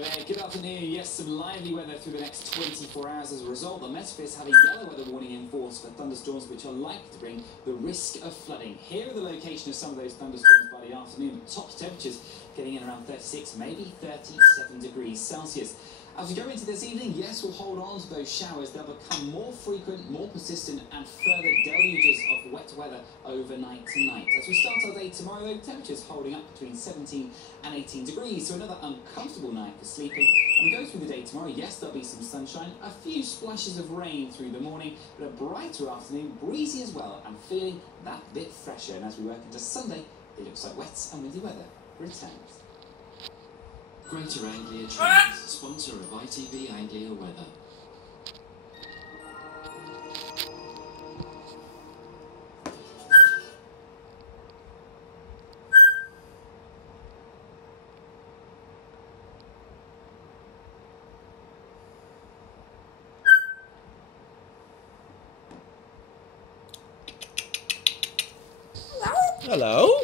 Hi there, good afternoon. Yes, some lively weather through the next 24 hours as a result. The Met Office have a yellow weather warning in force for thunderstorms which are likely to bring the risk of flooding. Here are the location of some of those thunderstorms by the afternoon. Top temperatures getting in around 36, maybe 37 degrees Celsius. As we go into this evening, yes, we'll hold on to those showers. They'll become more frequent, more persistent, and further deluges of wet weather overnight tonight. As we start our day tomorrow, though, temperatures holding up between 17 and 18 degrees, so another uncomfortable night for sleeping. And we go through the day tomorrow, yes, there'll be some sunshine, a few splashes of rain through the morning, but a brighter afternoon, breezy as well, and feeling that bit fresher. And as we work into Sunday, it looks like wet and windy weather returns. Greater Anglia Trains, sponsor of ITV Anglia Weather. Hello?